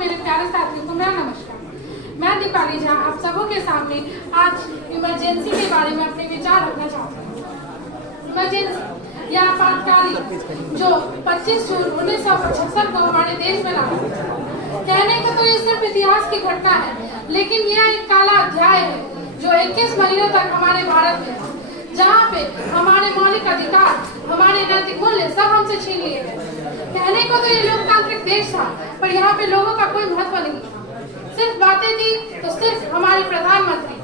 मेरे प्यारे साथियों को मेरा नमस्कार। मैं दीपाली झा आप सबों के सामने आज इमरजेंसी के बारे में अपने विचार रखना चाहती हूँ। इमरजेंसी या आपातकालीन जो 25 जून 1975 को हमारे देश में लागू हुआ। कहने का तो ये सिर्फ इतिहास की घटना है, लेकिन यह एक काला अध्याय है जो 21 महीनों तक हमारे भारत में था, जहाँ पे हमारे मौलिक अधिकार, हमारे नैतिक मूल्य सब हमसे छीन लिए गए। कहने को तो ये लोकतांत्रिक देश था, पर यहाँ पे लोगों का कोई महत्व नहीं था। सिर्फ बातें थी तो सिर्फ हमारे प्रधानमंत्री,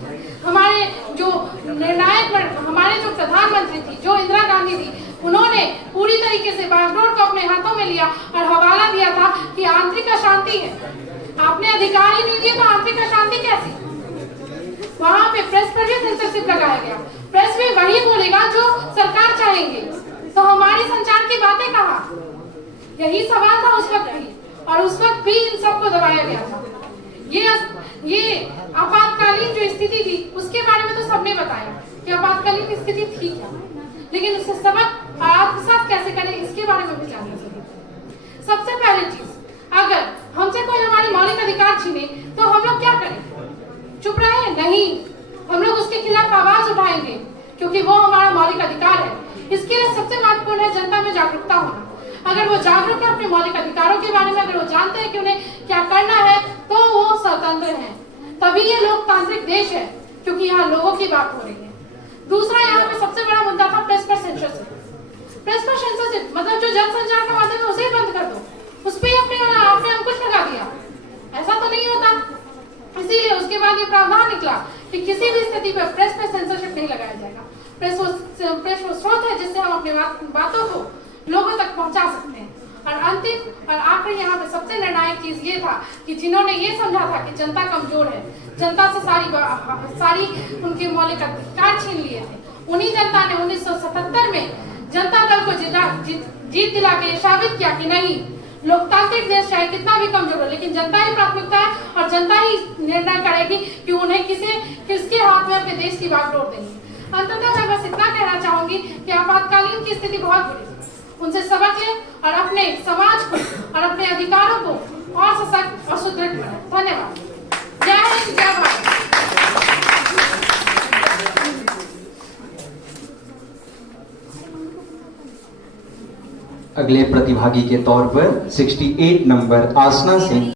हमारे जो निर्णायक, हमारे जो प्रधानमंत्री थी, जो इंदिरा गांधी थी, उन्होंने पूरी तरीके से बागडोर को अपने हाथों में लिया और हवाला दिया था कि आंतरिक अशांति है। आपने अधिकार ही नहीं दिए तो आंतरिक अशांति कैसी? वहाँ पे प्रेस पर भी सेंसरशिप लगाया गया। प्रेस में वही बोलेगा जो सरकार चाहेंगे, तो हमारी संचार की बातें कहाँ? यही सवाल था उस वक्त भी, और उस वक्त भी इन सबको दबाया गया था। ये आपातकालीन जो स्थिति थी उसके बारे में तो सबने बताया कि आपातकालीन स्थिति थी क्या, लेकिन उससे सबक आत्मसात कैसे करें इसके बारे में भी जानना चाहिए। सबसे पहली चीज, अगर हमसे कोई हमारे मौलिक अधिकार छीने तो हम लोग क्या करें? चुप रहे? नहीं, हम लोग उसके खिलाफ आवाज उठाएंगे, क्योंकि वो हमारा मौलिक अधिकार है। इसके लिए सबसे महत्वपूर्ण है जनता में जागरूकता होना। अगर वो जागरूक है अपने मौलिक अधिकारों के बारे में, अगर वो जानते हैं कि उन्हें क्या करना है, तो वो स्वतंत्र हैं। तभी ये लोकतांत्रिक देश है, क्योंकि यहाँ लोगों की बात हो रही है। दूसरा, यहाँ पे सबसे बड़ा मुद्दा था प्रेस पर सेंसरशिप। प्रेस पर सेंसरशिप मतलब जो जनसंचार का माध्यम है उसे ही बंद कर दो, उस पर आपने अंकुश लगा दिया। ऐसा तो नहीं होता। इसीलिए उसके बाद ये प्रावधान निकला कि किसी भी स्थिति पर प्रेस पर सेंसरशिप नहीं लगाया जाएगा। प्रेस वो स्रोत है जिससे हम अपनी बातों को लोगों तक पहुंचा सकते हैं। और अंतिम और आखिरी यहाँ पे सबसे निर्णायक चीज ये था कि जिन्होंने ये समझा था कि जनता कमजोर है, जनता से सारी उनके मौलिक अधिकार छीन लिए थे, उन्हीं जनता ने 1977 में जनता दल को जीत दिला के साबित किया कि नहीं, लोकतांत्रिक देश चाहे कितना भी कमजोर हो, लेकिन जनता ही प्राथमिकता है और जनता ही निर्णय करेगी कि उन्हें किसके हाथ में अपने देश की बागडोर देनी। अंततः मैं बस इतना कहना चाहूंगी कि आपातकालीन की स्थिति बहुत बुरी है, उनसे सबक लें और अपने समाज को और अपने अधिकारों को और सशक्त और सुदृढ़ बनाएं। धन्यवाद। जय हिंद, जय भारत। अगले प्रतिभागी के तौर पर 68 नंबर आसना सिंह